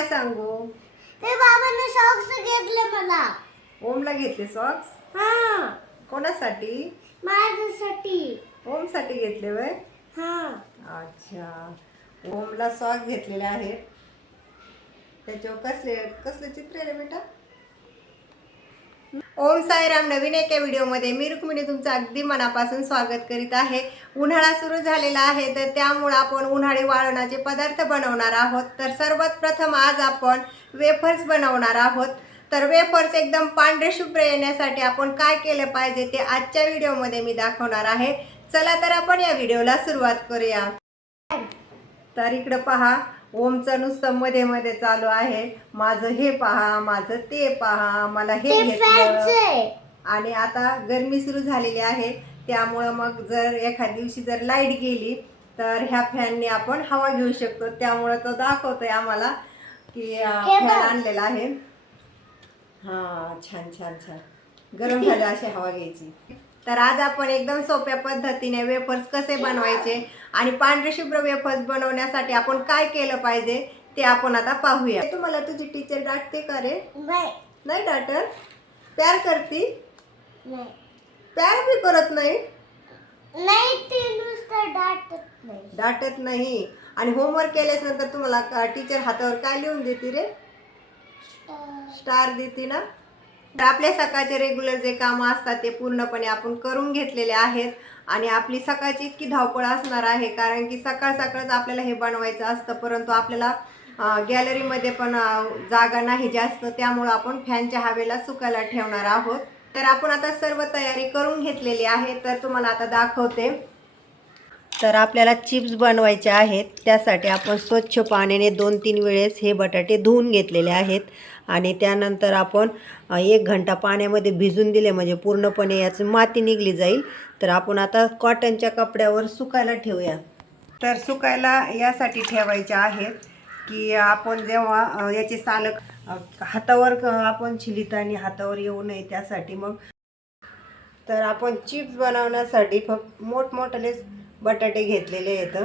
काय सांगू? ते बाबाने सॉक्स घेतले मला. ओमला घेतले सॉक्स हा. कोणासाठी? माझ्यासाठी. ओमसाठी घेतले वय? हा. अच्छा. ओमला सॉक्स घेतलेले आहेत. त्याच्यावर कसले कसले चित्र रे बेटा? ओम साईराम नवीन एका व्हिडिओमध्ये मी रुक्मिणी तुमचं अगदी मनापासून स्वागत करीत आहे. उन्हाळा सुरू झालेला आहे तर त्यामुळं आपण उन्हाळी वाळवणाचे पदार्थ बनवणार आहोत. तर सर्वात प्रथम आज आपण वेफर्स बनवणार आहोत. तर वेफर्स एकदम पांढरे शुभ्र येण्यासाठी आपण काय केलं पाहिजे ते आजच्या व्हिडिओमध्ये मी दाखवणार आहे. चला तर आपण या व्हिडिओला सुरुवात करूया. तर इकडं पहा ओमचं नुसतं मध्ये मध्ये चालू आहे. माझं हे पहा माझं ते पहा मला हे घेतलं. आणि आता गरमी सुरू झालेली आहे. त्यामुळं मग जर एखाद दिवशी जर लाइट गेली तर ह्या फॅनने आपण हवा घेऊ शकतो. त्यामुळं तो दाखवतोय आम्हाला की फॅन. आणलेला आहे. हा छान छान छान. गरम झालं अशी हवा घ्यायची. तर आज आपण एकदम सोप्या पद्धतीने वेफर्स कसे बनवायचे आणि पांढरे शुभ्र वेफर्स बनवण्यासाठी आपण काय केलं पाहिजे ते आपण आता पाहूया. तुम्हाला तुझी टीचर डाटते का रे? नाही. नाही डाटत? प्यार करती? नाही. प्यार बी करत नाही? डाटत नाही. डाटत नाही. आणि होमवर्क केल्यास नंतर तुम्हाला टीचर हातावर काय लिहून देते रे? स्टार देते ना? तर आपले सकाळचे रेग्युलर जे कामं असतात ते पूर्णपणे आपण करून घेतलेले आहेत. आणि आपली सकाळची इतकी धावपळ असणार आहे कारण की सकाळ सकाळच आपल्याला हे बनवायचं असतं परंतु आपल्याला गॅलरीमध्ये पण जागा नाही जास्त त्यामुळं आपण फॅनच्या हवेला सुकायला ठेवणार आहोत. तर आपण आता सर्व तयारी करून घेतलेली आहे तर तुम्हाला आता दाखवते. तर आपल्याला चिप्स बनवायचे आहेत त्यासाठी आपण स्वच्छ पाण्याने दोन तीन वेळेस हे बटाटे धुवून घेतलेले आहेत. आणि त्यानंतर आपण एक घंटा पाण्यामध्ये भिजून दिले म्हणजे पूर्णपणे याची माती निघली जाईल. तर आपण आता कॉटनच्या कपड्यावर सुकायला ठेवूया. तर सुकायला यासाठी ठेवायचे आहेत की आपण जेव्हा याचे सालक हातावर आपण आपण आणि हातावर येऊ नये त्यासाठी मग. तर आपण चिप्स बनवण्यासाठी फक्त मोठमोठलेच बटाटे घेतलेले आहेत.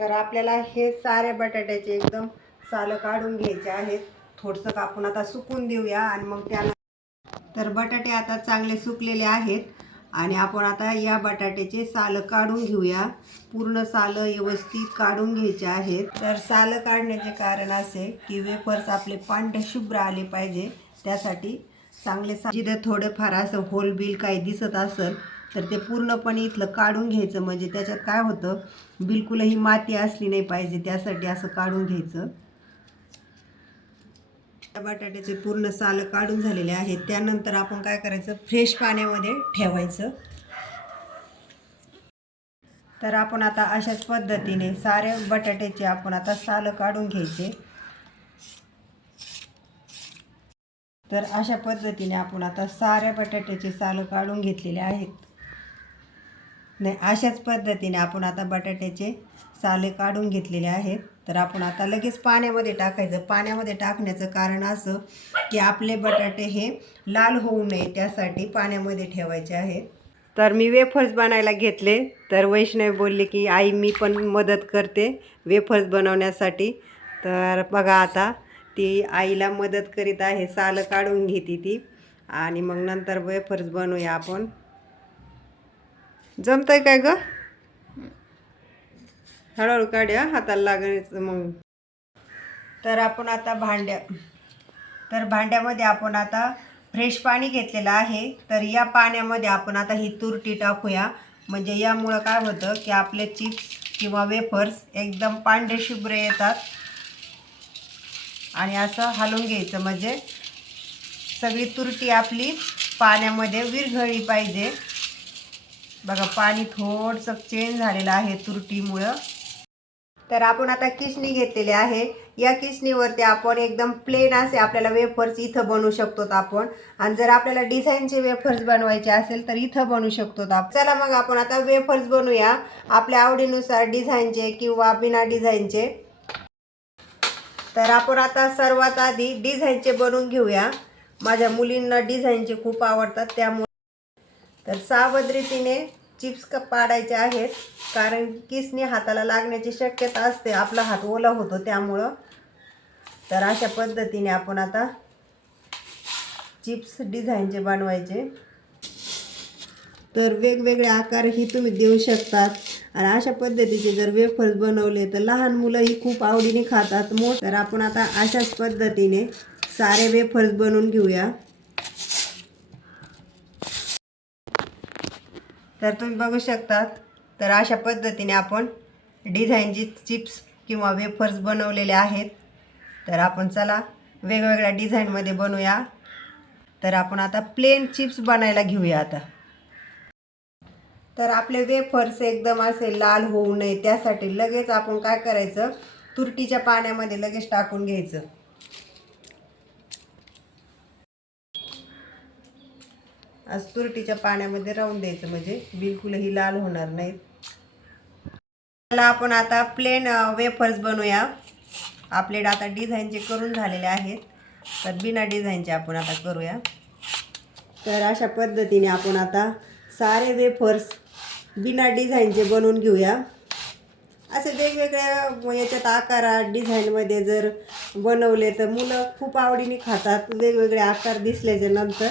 तर आपल्याला हे सारे बटाट्याचे एकदम सालं काढून घ्यायचे आहेत. थोडंसं कापून आता सुकून देऊया आणि मग त्याला तर बटाटे आता चांगले सुकलेले आहेत. आणि आपण आता या बटाट्याचे सालं काढून घेऊया. पूर्ण सालं व्यवस्थित काढून घ्यायचे आहेत. तर सालं काढण्याचे कारण असे की वेफर्स आपले पांढरे शुभ्र आले पाहिजे. त्यासाठी चांगले सा जिथं थोडंफार असं होल बिल काही दिसत असेल तर ते पूर्णपणे इथलं काढून घ्यायचं. म्हणजे त्याच्यात काय होतं बिलकुलही माती असली नाही पाहिजे त्यासाठी असं काढून घ्यायचं. त्या बटाट्याचे पूर्ण सालं काढून झालेले आहेत. त्यानंतर आपण काय करायचं? फ्रेश पाण्यामध्ये ठेवायचं. तर आपण आता अशाच पद्धतीने सारे बटाट्याचे आपण आता सालं काढून घ्यायचे. तर अशा पद्धतीने आपण आता साऱ्या बटाट्याचे सालं काढून घेतलेले आहेत. नाही अशाच पद्धतीने आपण आता बटाट्याचे साले काढून घेतलेले आहेत. तर आपण आता लगेच पाण्यामध्ये टाकायचं. पाण्यामध्ये टाकण्याचं कारण असं की आपले बटाटे हे लाल होऊ नये त्यासाठी पाण्यामध्ये ठेवायचे आहेत. तर मी वेफर्स बनायला घेतले. तर वैष्णवी बोलली की आई मी पण मदत करते वेफर्स बनवण्यासाठी. तर बघा आता ती आईला मदत करीत आहे. सालं काढून घेते ती. आणि मग नंतर वेफर्स बनवूया आपण. जमतंय काय ग? हळूहळू काढ्या हाताला लागायचं मग तर आपण आता भांड्या तर भांड्यामध्ये आपण आता फ्रेश पाणी घेतलेलं आहे. तर या पाण्यामध्ये आपण आता ही तुरटी टाकूया. म्हणजे यामुळं काय होतं की आपले चिप्स किंवा वेफर्स एकदम पांढरे शुभ्र येतात. आणि असं हलवून घ्यायचं. म्हणजे सगळी तुरटी आपली पाण्यामध्ये विरघळली पाहिजे. बघा पाणी थोडंसं चेंज झालेलं आहे तुरटीमुळं. तर आपण आता किसणी घेतलेली आहे. या किसणीवरती आपण एकदम प्लेन असे आपल्याला वेफर्स इथं बनवू शकतो आपण. आणि जर आपल्याला डिझाईनचे वेफर्स बनवायचे असेल तर इथं बनवू शकतो आपण. चला मग आपण आता वेफर्स बनवूया. आपल्या आवडीनुसार डिझाईनचे किंवा बिना डिझाईनचे तर आपण आता सर्वात आधी डिझाईनचे बनवून घेऊया. माझ्या मुलींना डिझाईनचे खूप आवडतात त्यामुळे तर सावध रीतीने चिप्स क पाडायचे आहेत कारण किसने हाताला लागण्याची शक्यता असते. आपला हात ओला होतो त्यामुळं. तर अशा पद्धतीने आपण आता चिप्स डिझाईनचे बनवायचे. तर वेगवेगळे आकार ही तुम्ही देऊ शकतात. आणि अशा पद्धतीचे जर वेफर्स बनवले तर लहान मुलंही खूप आवडीने खातात. मोठ तर आपण आता अशाच पद्धतीने सारे वेफर्स बनवून घेऊया. तर तुम्ही बघू शकतात. तर अशा पद्धतीने आपण डिझाईनची चिप्स किंवा वेफर्स बनवलेले आहेत. तर आपण चला वेगवेगळ्या डिझाईनमध्ये बनवूया. तर आपण आता प्लेन चिप्स बनायला घेऊया आता. तर आपले वेफर्स एकदम असे लाल होऊ नये त्यासाठी लगेच आपण काय करायचं? तुरटीच्या पाण्यामध्ये लगेच टाकून घ्यायचं. आज तुरटीच्या पाण्यामध्ये राहून द्यायचं म्हणजे बिलकुलही लाल होणार नाहीत. त्याला आपण आता प्लेन वेफर्स बनवूया. आपले आता डिझाईनचे करून झालेले आहेत तर बिना डिझाईनचे आपण आता करूया. तर अशा पद्धतीने आपण आता सारे वेफर्स बिना डिझाईनचे बनवून घेऊया. असे वेगवेगळ्या याच्यात आकारात डिझाईनमध्ये जर बनवले तर मुलं खूप आवडीने खातात. वेगवेगळे आकार दिसल्याच्या नंतर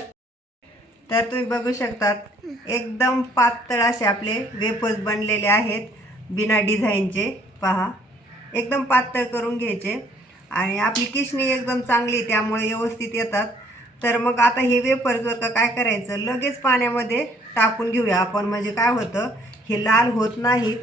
तर तुम्ही बघू शकतात एकदम पातळ असे आपले वेफर्स बनलेले आहेत बिना डिझाईनचे. पहा एकदम पातळ करून घ्यायचे. आणि आपली किशणी एकदम चांगली त्यामुळे व्यवस्थित येतात. तर मग आता हे वेफर्स का काय करायचं लगेच पाण्यामध्ये टाकून घेऊया आपण. म्हणजे काय होतं हे लाल होत नाहीत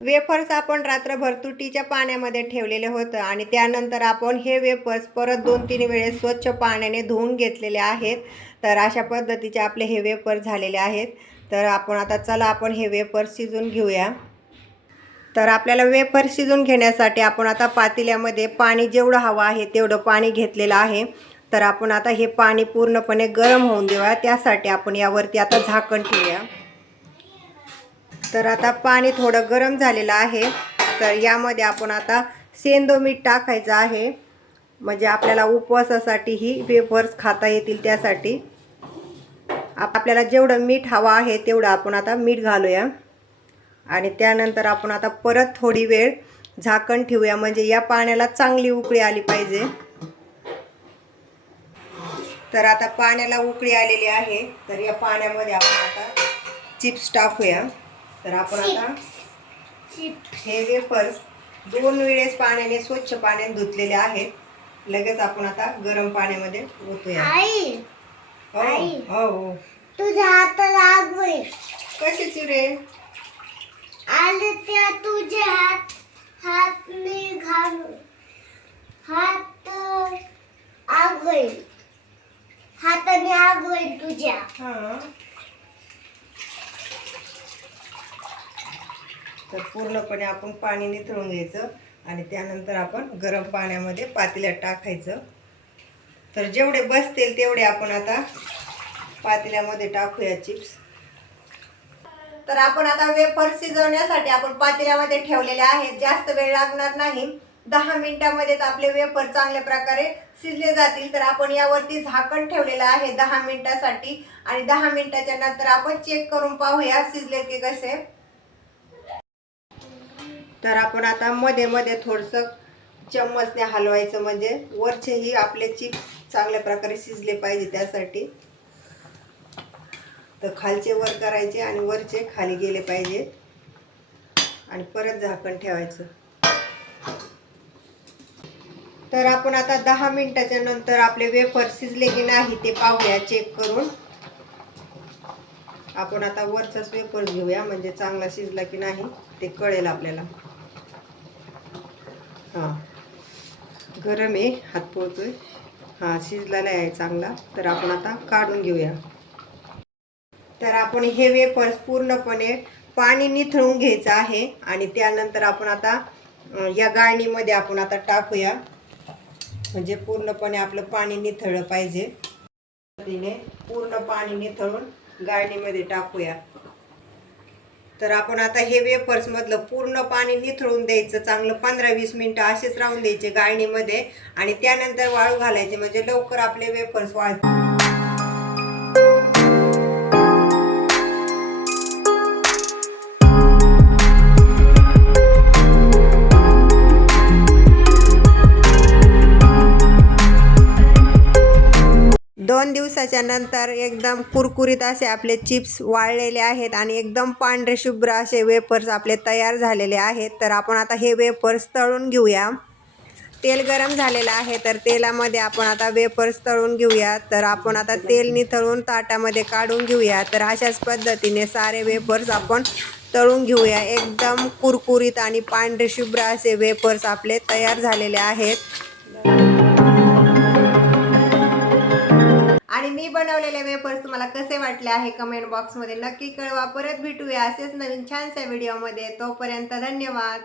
वेफर्स आपण रात्रभर तुटीच्या पाण्यामध्ये ठेवलेले होतं आणि त्यानंतर आपण हे वेफर्स परत दोन तीन वेळेस स्वच्छ पाण्याने धुवून घेतलेले आहेत. तर अशा पद्धतीचे आपले हे वेपर झालेले आहेत. तर आपण आता चला आपण हे वेपर शिजून घेऊया. तर आपल्याला वेफर शिजून घेण्यासाठी आपण आता पातेल्यामध्ये पाणी जेवढं हवं आहे तेवढं पाणी घेतलेलं आहे. तर आपण आता हे पाणी पूर्णपणे गरम होऊन देऊया. त्यासाठी आपण यावरती आता झाकण ठेवूया. तर आता पाणी थोडं गरम झालेलं आहे. तर यामध्ये आपण आता सेंदो मीठ टाकायचं आहे. म्हणजे आपल्याला उपवासासाठी ही वेफर्स खाता येतील त्यासाठी. आप- आपल्याला जेवढं मीठ हवं आहे तेवढं आपण आता मीठ घालूया. आणि त्यानंतर आपण आता परत थोडी वेळ झाकण ठेवूया. म्हणजे या पाण्याला चांगली उकळी आली पाहिजे. तर आता पाण्याला उकळी आलेली आहे. तर या पाण्यामध्ये आपण आता चिप्स टाकूया. तर आपण आता हे वेफर्स दोन वेळेस पाण्याने स्वच्छ पाण्याने धुतलेले आहेत लगेच आपण आता गरम पाण्यामध्ये ओतूया. हो. हो हो. तुझ्या हाताला आग होईल कशाची रे? आले त्या तुझे हात हात मी घालून हात आग होईल हाताने आग होईल तुझ्या. हा. तर पूर्णपणे आपण पाणी निथळून घ्यायचं आणि त्यानंतर आपण गरम पाण्यामध्ये पातेल्यात टाकायचं. तर जेवढे बसतील तेवढे आपण आता पातेल्यामध्ये टाकूया चिप्स. तर आपण आता वेफर शिजवण्यासाठी आपण पातेल्यामध्ये ठेवलेले आहेत. जास्त वेळ लागणार नाही. दहा मिनिटामध्येच आपले वेफर चांगल्या प्रकारे शिजले जातील. तर आपण यावरती झाकण ठेवलेलं आहे दहा मिनिटासाठी. आणि दहा मिनिटाच्या नंतर आपण चेक करून पाहूया शिजले की कसे. तर आपण आता मध्ये मध्ये थोडंसं चम्मचने हलवायचं म्हणजे वरचेही आपले चिप्स चांगल्या प्रकारे शिजले पाहिजे त्यासाठी. तर खालचे वर करायचे आणि वरचे खाली गेले पाहिजे. आणि परत झाकण ठेवायचं. तर आपण आता दहा मिनिटाच्या नंतर आपले वेफर शिजले की नाही ते पाहूया चेक करून. आपण आता वरचाच वेफर घेऊया म्हणजे चांगला शिजला की नाही ते कळेल आपल्याला. हां. गरम आहे हात पोळतोय. हां शिजलेला आहे चांगला. तर आपण आता काढून घेऊया. तर आपण हे वेफर्स पूर्णपणे पाणी निथळून घ्यायचं आहे आणि त्यानंतर आपण आता या गाळणीमध्ये आपण आता टाकूया. म्हणजे पूर्णपणे आपलं पाणी निथळलं पाहिजे. पद्धतीने पूर्ण पाणी निथळून गाळणीमध्ये टाकूया. तर आपण आता हे वेफर्स मधलं पूर्ण पाणी निथळून द्यायचं. चांगलं पंधरा वीस मिनटं असेच राहून द्यायचे गाळणीमध्ये. आणि त्यानंतर वाळू घालायचे. म्हणजे लवकर आपले वेफर्स वाळतील. दोन दिवसाच्या नंतर एकदम कुरकुरीत असे आपले चिप्स वाळलेले आहेत आणि एकदम पांढरे शुभ्र असे वेपर्स आपले तयार झालेले आहेत. तर आपण आता हे वेपर्स तळून घेऊया. तेल गरम झालेलं आहे तर तेलामध्ये आपण आता वेपर्स तळून घेऊया. तर आपण आता तेल निथळून ताटामध्ये काढून घेऊया. तर अशाच पद्धतीने सारे वेपर्स आपण तळून घेऊया. एकदम कुरकुरीत आणि पांढरे शुभ्र असे वेपर्स आपले तयार झालेले आहेत. आणि मी बनवलेले वेपर्स तुम्हाला कसे वाटले आहे कमेंट बॉक्समध्ये नक्की कळवा. परत भेटूया असेच नवीन छानशा व्हिडिओमध्ये तोपर्यंत धन्यवाद.